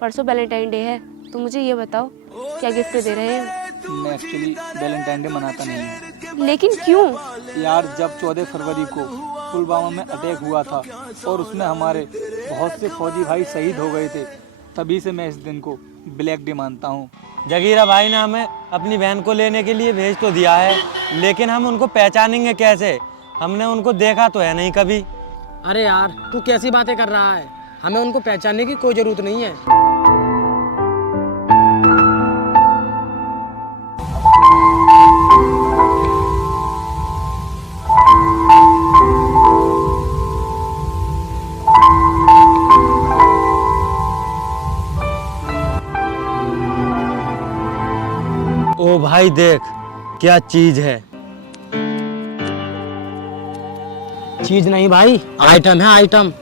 परसों Valentine day है, तो मुझे ये बताओ क्या गिफ्ट दे रहे हो? मैं एक्चुअली वैलेंटाइन डे मनाता नहीं हूँ लेकिन क्यों? यार। जब 14 फरवरी को पुलवामा में अटैक हुआ था और उसमें हमारे बहुत से फौजी भाई शहीद हो गए थे, तभी से मैं इस दिन को ब्लैक डे मानता हूँ। जगीरा भाई ने हमें अपनी बहन को लेने के लिए भेज तो दिया है, लेकिन हम उनको पहचानेंगे कैसे? हमने उनको देखा तो है नहीं कभी। अरे यार तू कैसी बातें कर रहा है? हमें उनको पहचानने की कोई जरूरत नहीं है। ओ भाई देख क्या चीज है। चीज नहीं भाई, आइटम है आइटम।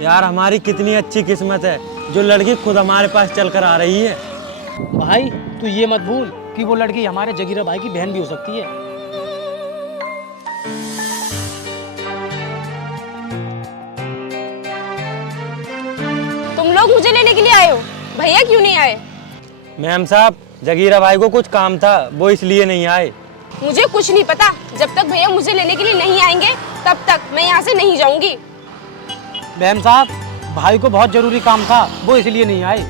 यार हमारी कितनी अच्छी किस्मत है, जो लड़की खुद हमारे पास चल कर आ रही है। भाई तू ये मत भूल कि वो लड़की हमारे जगीरा भाई की बहन भी हो सकती है। तुम लोग मुझे लेने के लिए आए हो, भैया क्यों नहीं आए? मैम साहब, जगीरा भाई को कुछ काम था, वो इसलिए नहीं आए। मुझे कुछ नहीं पता। जब तक भैया मुझे लेने के लिए नहीं आएंगे तब तक मैं यहाँ से नहीं जाऊंगी। मैम साहब, भाई को बहुत जरूरी काम था, वो इसलिए नहीं आए।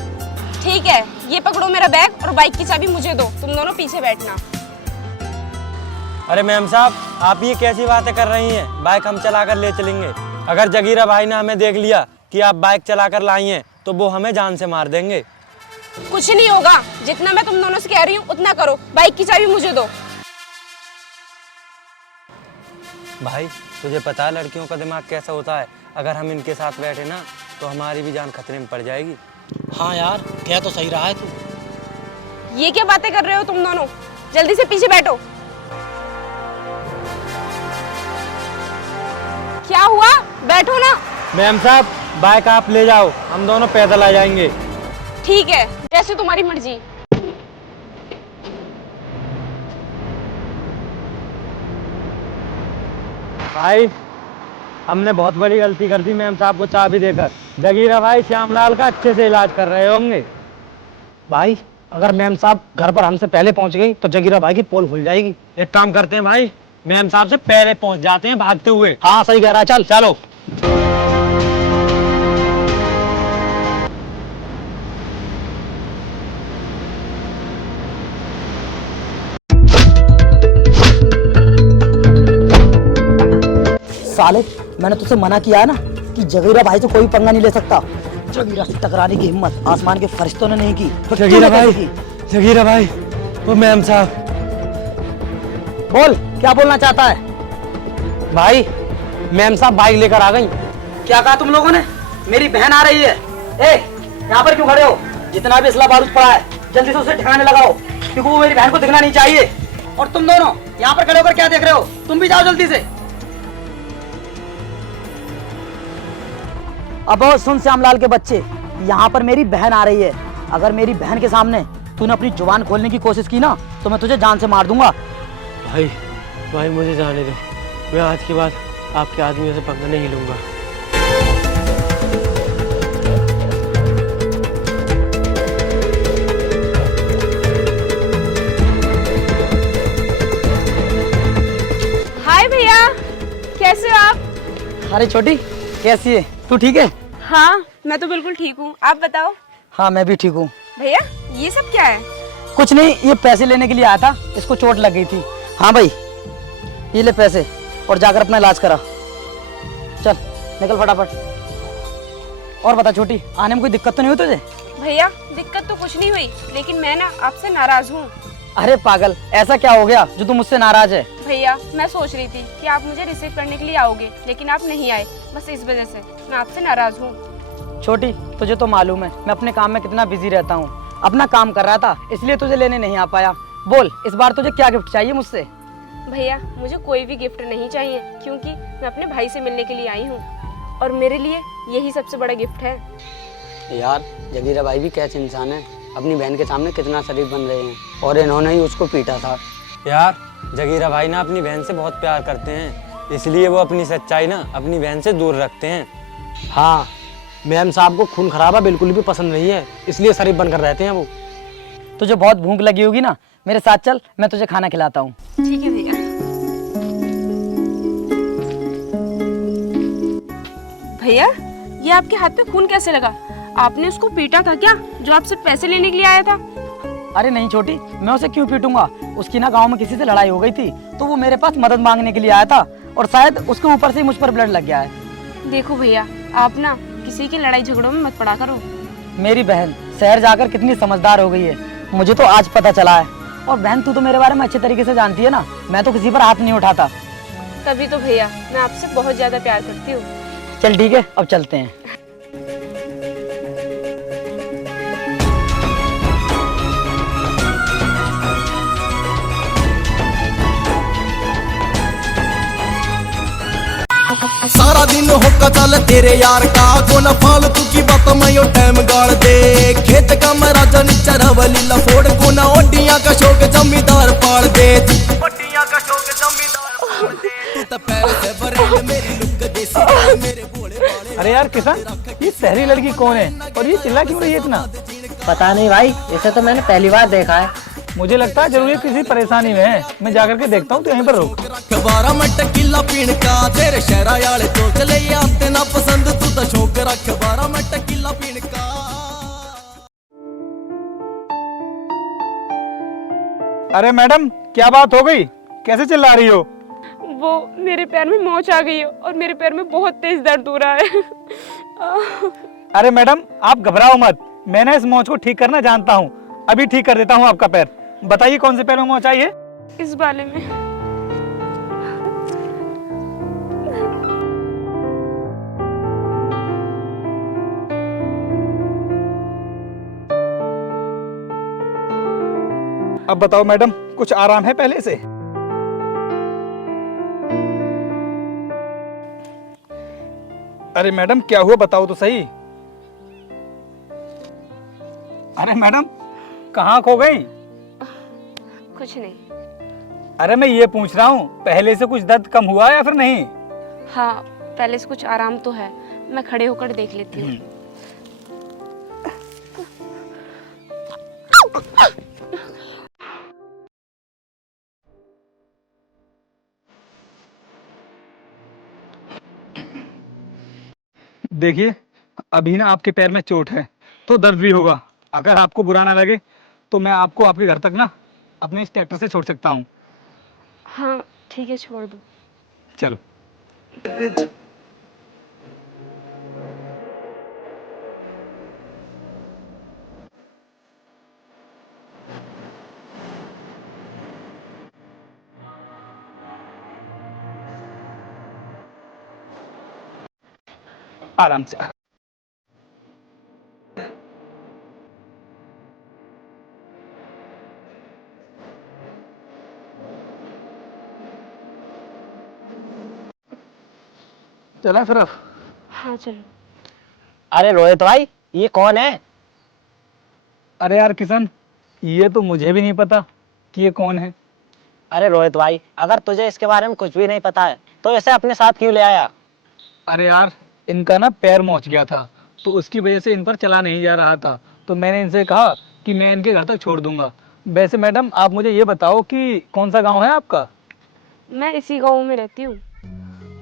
ठीक है, ये पकड़ो मेरा बैग और बाइक की चाबी मुझे दो। तुम दोनों पीछे बैठना। अरे मैम साहब, आप ये कैसी बातें कर रही हैं? बाइक हम चलाकर ले चलेंगे। अगर जगीरा भाई ने हमें देख लिया कि आप बाइक चलाकर लाई हैं तो वो हमें जान से मार देंगे। कुछ नहीं होगा, जितना मैं तुम दोनों से कह रही हूँ उतना करो। बाइक की चाबी मुझे दो। भाई तुझे पता है लड़कियों का दिमाग कैसा होता है? अगर हम इनके साथ बैठे ना तो हमारी भी जान खतरे में पड़ जाएगी। हाँ यार, कह तो सही रहा है तू। ये क्या बातें कर रहे हो तुम दोनों? जल्दी से पीछे बैठो। क्या हुआ? बैठो ना। मैम साहब, बाइक आप ले जाओ, हम दोनों पैदल आ जाएंगे। ठीक है, जैसे तुम्हारी मर्जी। भाई हमने बहुत बड़ी गलती कर दी मैम साहब को चाबी देकर। जगीरा भाई श्यामलाल का अच्छे से इलाज कर रहे होंगे। भाई अगर मैम साहब घर पर हमसे पहले पहुंच गई तो जगीरा भाई की पोल खुल जाएगी। एक काम करते हैं भाई, मैम साहब से पहले पहुंच जाते हैं भागते हुए। हाँ सही कह रहा है, चल चलो। साले, मैंने तुझसे मना किया है ना कि जगीरा भाई से कोई पंगा नहीं ले सकता। जगीरा से टकराने की हिम्मत आसमान के फरिश्तों ने नहीं की। जगीरा भाई, जगीरा भाई, वो मैम साहब। बोल, क्या बोलना चाहता है? भाई मैम साहब बाइक लेकर आ गई। क्या कहा तुम लोगों ने? मेरी बहन आ रही है। ए, यहाँ पर क्यों खड़े हो? जितना भी असला बारूद पड़ा है जल्दी से उसे ठिकाने लगाओ, क्योंकि वो मेरी बहन को दिखना नहीं चाहिए। और तुम दोनों यहाँ पर खड़े होकर क्या देख रहे हो? तुम भी जाओ जल्दी से। अब सुन श्यामलाल के बच्चे, यहाँ पर मेरी बहन आ रही है। अगर मेरी बहन के सामने तूने अपनी जुबान खोलने की कोशिश की ना तो मैं तुझे जान से मार दूंगा। भाई भाई मुझे जाने दो, मैं आज के बाद आपके आदमियों से पंगा नहीं लूंगा। हाय भैया, कैसे हो आप? अरे छोटी, कैसी है तू? ठीक है? हाँ, मैं तो बिल्कुल ठीक हूँ। आप बताओ। हाँ मैं भी ठीक हूँ। भैया ये सब क्या है? कुछ नहीं, ये पैसे लेने के लिए आया था, इसको चोट लग गई थी। हाँ भाई, ये ले पैसे और जाकर अपना इलाज करा। चल निकल फटाफट। और बता छोटी, आने में कोई दिक्कत तो नहीं हुई तुझे? भैया दिक्कत तो कुछ नहीं हुई, लेकिन मैं ना आपसे नाराज हूँ। अरे पागल, ऐसा क्या हो गया जो तुम मुझसे नाराज है? भैया मैं सोच रही थी कि आप मुझे रिसीव करने के लिए आओगे, लेकिन आप नहीं आए। बस इस वजह से मैं आपसे नाराज हूँ। छोटी, तुझे तो मालूम है मैं अपने काम में कितना बिजी रहता हूँ। अपना काम कर रहा था इसलिए तुझे लेने नहीं आ पाया। बोल, इस बार तुझे क्या गिफ्ट चाहिए मुझसे? भैया मुझे कोई भी गिफ्ट नहीं चाहिए, क्योंकि मैं अपने भाई से मिलने के लिए आई हूँ और मेरे लिए यही सबसे बड़ा गिफ्ट है। यार जगीरा भाई भी कैसे इंसान है, अपनी बहन के सामने कितना शरीफ बन रहे हैं, और इन्होंने ही उसको पीटा था। यार जगीरा भाई ना अपनी बहन से बहुत प्यार करते हैं, इसलिए वो अपनी सच्चाई ना अपनी बहन से दूर रखते हैं। हाँ, मैम साहब को खून खराबा बिल्कुल भी पसंद नहीं है, इसलिए शरीफ बनकर रहते हैं वो। तुझे बहुत भूख लगी होगी ना, मेरे साथ चल, मैं तुझे खाना खिलाता हूँ। ठीक है भैया। भैया, ये आपके हाथ पे खून कैसे लगा? आपने उसको पीटा था क्या, जो आपसे पैसे लेने के लिए आया था? अरे नहीं छोटी, मैं उसे क्यों पीटूंगा? उसकी ना गांव में किसी से लड़ाई हो गई थी, तो वो मेरे पास मदद मांगने के लिए आया था, और शायद उसके ऊपर से ही मुझ पर ब्लड लग गया है। देखो भैया, आप ना किसी की लड़ाई झगड़ों में मत पड़ा करो। मेरी बहन शहर जाकर कितनी समझदार हो गई है, मुझे तो आज पता चला है। और बहन, तू तो मेरे बारे में अच्छे तरीके से जानती है ना, मैं तो किसी पर हाथ नहीं उठाता। तभी तो भैया मैं आपसे बहुत ज्यादा प्यार करती हूँ। चल ठीक है, अब चलते हैं। सारा दिन होका चल तेरे यार का, को न फालतू की बात में यो टाइम गाड़ दे। खेत का मैं राजा नीचा रवली लफोड़, को न ओडियां का शौक जमींदार पाल दे। ओडियां का शौक जमींदार पाल दे। तू तो पैर से भरे मेरी लुक देसी मेरे भोले भाले। अरे यार किसान, ये शहरी लड़की कौन है और ये चिल्ला क्यों रही है इतना? पता नहीं भाई, इसे तो मैंने पहली बार देखा है। मुझे लगता है जरूर ये किसी परेशानी में है। मैं जाकर के देखता हूँ, तो यहीं पर रुक। 12 मिनट किला पीण का तेरे शहरा याले तो चले आते ना पसंद, तू तो शौक रख 12 मिनट किला पीण का। अरे मैडम, क्या बात हो गई? कैसे चिल्ला रही हो? वो मेरे पैर में मोच आ गई है और मेरे पैर में बहुत तेज दर्द हो रहा है। अरे मैडम, आप घबराओ मत, मैंने इस मोच को ठीक करना जानता हूँ। अभी ठीक कर देता हूँ आपका पैर। बताइए कौन से पैर में मोच आई है? इस बाले में। अब बताओ मैडम, कुछ आराम है पहले से? अरे मैडम, क्या हुआ बताओ तो सही। अरे मैडम, कहाँ खो गई? कुछ नहीं। अरे मैं ये पूछ रहा हूँ, पहले से कुछ दर्द कम हुआ या फिर नहीं? हाँ, पहले से कुछ आराम तो है। मैं खड़े होकर देख लेती हूँ। देखिए, अभी ना आपके पैर में चोट है, तो दर्द भी होगा। अगर आपको बुरा ना लगे तो मैं आपको आपके घर तक ना अपने इस ट्रैक्टर से छोड़ सकता हूँ। हाँ ठीक है, छोड़ दो। चलो। आराम से। चला फिर अब? हाँ चलो। अरे रोहित भाई, ये कौन है? अरे यार किशन, ये तो मुझे भी नहीं पता कि ये कौन है। अरे रोहित भाई, अगर तुझे इसके बारे में कुछ भी नहीं पता है तो इसे अपने साथ क्यों ले आया? अरे यार, इनका ना पैर मोच गया था, तो उसकी वजह से इन पर चला नहीं जा रहा था। तो मैंने इनसे कहा कि मैं इनके घर तक छोड़ दूंगा। वैसे मैडम, आप मुझे ये बताओ कि कौन सा गांव है आपका? मैं इसी गाँव में रहती हूँ।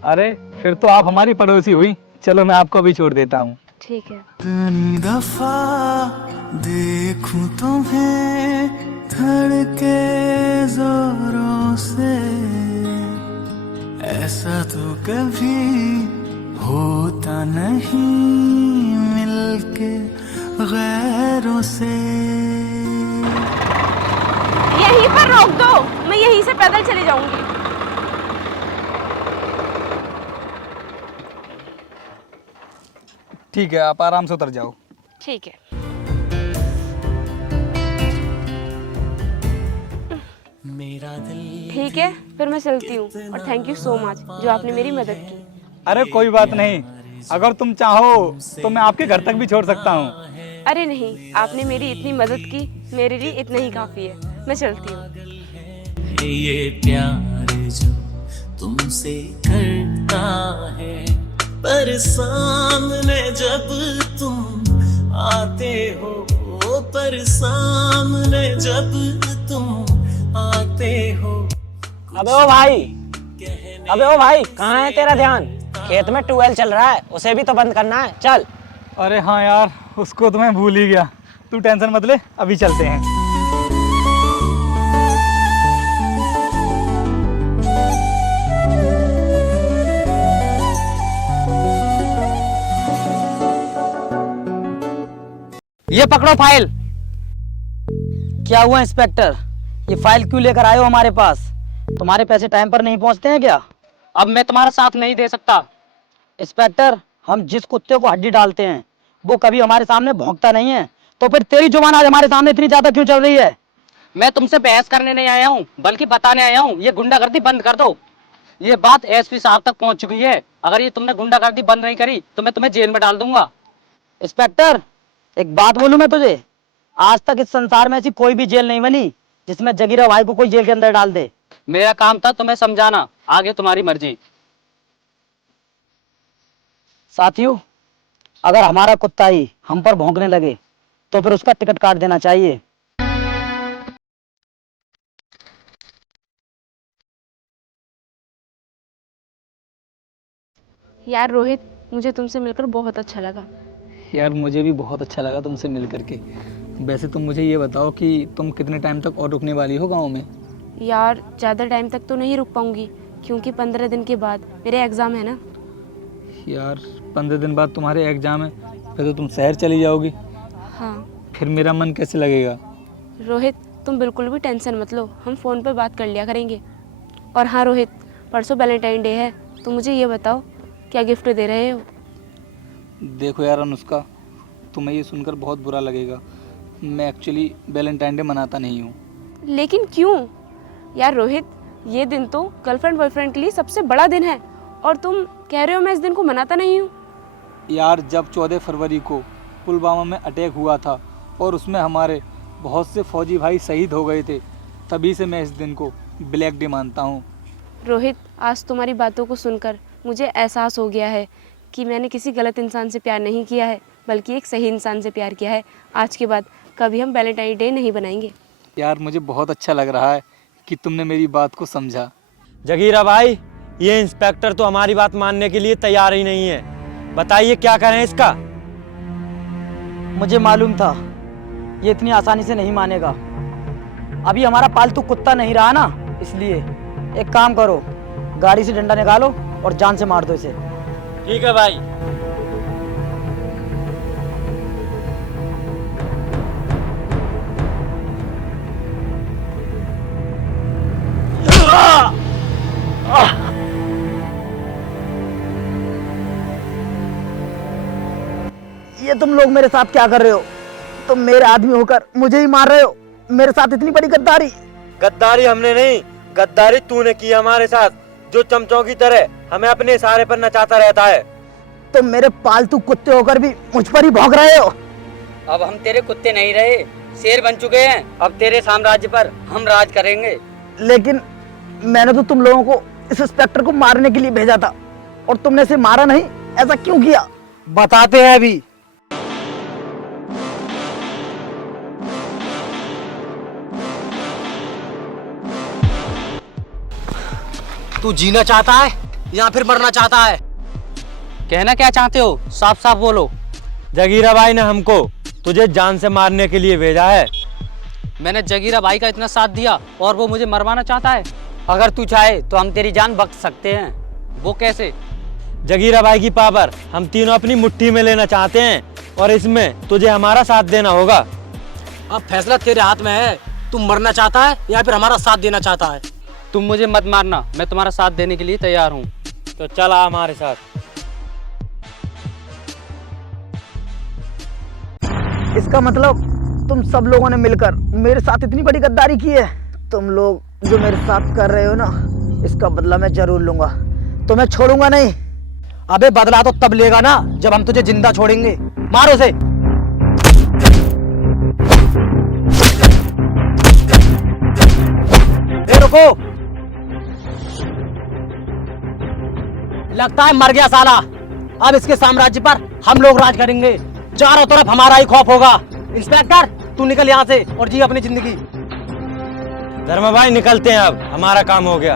अरे फिर तो आप हमारी पड़ोसी हुई। चलो मैं आपको भी छोड़ देता हूँ। ठीक है। इतनी दफा देखूं तुम्हें धड़के जोरों से, ऐसा तो कभी होता नहीं मिलके गैरों से। यहीं पर रोक दो, मैं यहीं से पैदल चली जाऊंगी। ठीक है, आप आराम से उतर जाओ। ठीक है। ठीक है, फिर मैं चलती हूँ। और थैंक यू सो मच जो आपने मेरी मदद की। अरे कोई बात नहीं, अगर तुम चाहो तो मैं आपके घर तक भी छोड़ सकता हूँ। अरे नहीं, आपने मेरी इतनी मदद की, मेरे लिए इतना ही काफी है। मैं चलती हूँ। ये प्यार जो तुमसे करता है, पर सामने जब तुम आते हो, पर सामने जब तुम आते हो। अबे ओ भाई कहाँ है तेरा ध्यान? खेत में ट्यूबवेल चल रहा है, उसे भी तो बंद करना है, चल। अरे हाँ यार, उसको तो मैं भूल ही गया। तू टेंशन मत ले, अभी चलते हैं। ये पकड़ो फाइल। क्या हुआ इंस्पेक्टर, ये फाइल क्यों लेकर आए हो हमारे पास? तुम्हारे पैसे टाइम पर नहीं पहुंचते हैं क्या? अब मैं तुम्हारा साथ नहीं दे सकता। इंस्पेक्टर, हम जिस कुत्ते को हड्डी डालते हैं वो कभी हमारे सामने भौंकता नहीं है, तो फिर तेरी जुबान आज हमारे सामने इतनी ज्यादा क्यों चल रही है? मैं तुमसे बहस करने नहीं आया हूँ, बल्कि बताने आया हूँ ये गुंडागर्दी बंद कर दो। ये बात एसपी साहब तक पहुंच चुकी है। अगर ये तुमने गुंडागर्दी बंद नहीं करी तो मैं तुम्हें जेल में डाल दूंगा। इंस्पेक्टर, एक बात बोलूं मैं तुझे, आज तक इस संसार में ऐसी कोई भी जेल नहीं बनी जिसमें जगीरा भाई को कोई जेल के अंदर डाल दे। मेरा काम था तुम्हें समझाना, आगे तुम्हारी मर्जी। साथियों, अगर हमारा कुत्ता ही हम पर भौंकने लगे तो फिर उसका टिकट काट देना चाहिए। यार रोहित, मुझे तुमसे मिलकर बहुत अच्छा लगा। यार मुझे भी बहुत अच्छा लगा तुमसे मिल करके। वैसे तुम मुझे ये बताओ कि तुम कितने टाइम तक और रुकने वाली हो गाँव में? यार ज़्यादा टाइम तक तो नहीं रुक पाऊंगी, क्योंकि 15 दिन के बाद मेरे एग्ज़ाम है ना। यार 15 दिन बाद तुम्हारे एग्जाम है, फिर तो तुम शहर चली जाओगी। हाँ। फिर मेरा मन कैसे लगेगा? रोहित, तुम बिल्कुल भी टेंशन मत लो, हम फ़ोन पर बात कर लिया करेंगे। और हाँ रोहित, परसों वैलेंटाइन डे है, तो मुझे ये बताओ क्या गिफ्ट दे रहे हो? देखो यार अनुष्का, तुम्हें ये सुनकर बहुत बुरा लगेगा, मैं एक्चुअली वैलेंटाइन डे मनाता नहीं हूँ। लेकिन क्यों? यार रोहित, ये दिन तो गर्लफ्रेंड बॉयफ्रेंड के लिए सबसे बड़ा दिन है, और तुम कह रहे हो मैं इस दिन को मनाता नहीं हूँ। यार जब 14 फरवरी को पुलवामा में अटैक हुआ था और उसमें हमारे बहुत से फौजी भाई शहीद हो गए थे, तभी से मैं इस दिन को ब्लैक डे मानता हूँ। रोहित, आज तुम्हारी बातों को सुनकर मुझे एहसास हो गया है कि मैंने किसी गलत इंसान से प्यार नहीं किया है, बल्कि एक सही इंसान से प्यार किया है। आज के बाद कभी हम वैलेंटाइन डे नहीं बनाएंगे। यार मुझे बहुत अच्छा लग रहा है कि तुमने मेरी बात को समझा। जगीरा भाई, ये इंस्पेक्टर तो हमारी बात मानने के लिए तैयार ही नहीं है, बताइए क्या करें इसका? मुझे मालूम था ये इतनी आसानी से नहीं मानेगा। अभी हमारा पालतू कुत्ता नहीं रहा ना, इसलिए एक काम करो, गाड़ी से डंडा निकालो और जान से मार दो इसे। ठीक है भाई। ये तुम लोग मेरे साथ क्या कर रहे हो? तुम मेरे आदमी होकर मुझे ही मार रहे हो। मेरे साथ इतनी बड़ी गद्दारी। गद्दारी हमने नहीं, गद्दारी तूने की हमारे साथ, जो चमचों की तरह हमें अपने इशारे पर नचाता रहता है। तुम मेरे पालतू कुत्ते होकर भी मुझ पर ही भौंक रहे हो। अब हम तेरे कुत्ते नहीं रहे, शेर बन चुके हैं। अब तेरे साम्राज्य पर हम राज करेंगे। लेकिन मैंने तो तुम लोगों को इस इंस्पेक्टर को मारने के लिए भेजा था, और तुमने इसे मारा नहीं। ऐसा क्यों किया? बताते हैं अभी। तू जीना चाहता है या फिर मरना चाहता है? कहना क्या चाहते हो? साफ साफ बोलो। जगीरा भाई ने हमको तुझे जान से मारने के लिए भेजा है। मैंने जगीरा भाई का इतना साथ दिया और वो मुझे मरवाना चाहता है? अगर तू चाहे तो हम तेरी जान बख्श सकते हैं। वो कैसे? जगीरा भाई की पावर हम तीनों अपनी मुट्ठी में लेना चाहते हैं, और इसमें तुझे हमारा साथ देना होगा। अब फैसला तेरे हाथ में है, तू मरना चाहता है या फिर हमारा साथ देना चाहता है? तुम मुझे मत मारना, मैं तुम्हारा साथ देने के लिए तैयार हूँ। तो चला हमारे साथ। इसका मतलब तुम सब लोगों ने मिलकर मेरे साथ इतनी बड़ी गद्दारी की है। तुम लोग जो मेरे साथ कर रहे हो ना, इसका बदला मैं जरूर लूंगा। तो मैं छोड़ूंगा नहीं। अबे बदला तो तब लेगा ना जब हम तुझे जिंदा छोड़ेंगे। मारो उसे। रुको, लगता है मर गया साला। अब इसके साम्राज्य पर हम लोग राज करेंगे। चारों तरफ हमारा ही खौफ होगा। इंस्पेक्टर तू निकल यहाँ से और जी अपनी जिंदगी। धर्मा भाई निकलते हैं, अब हमारा काम हो गया।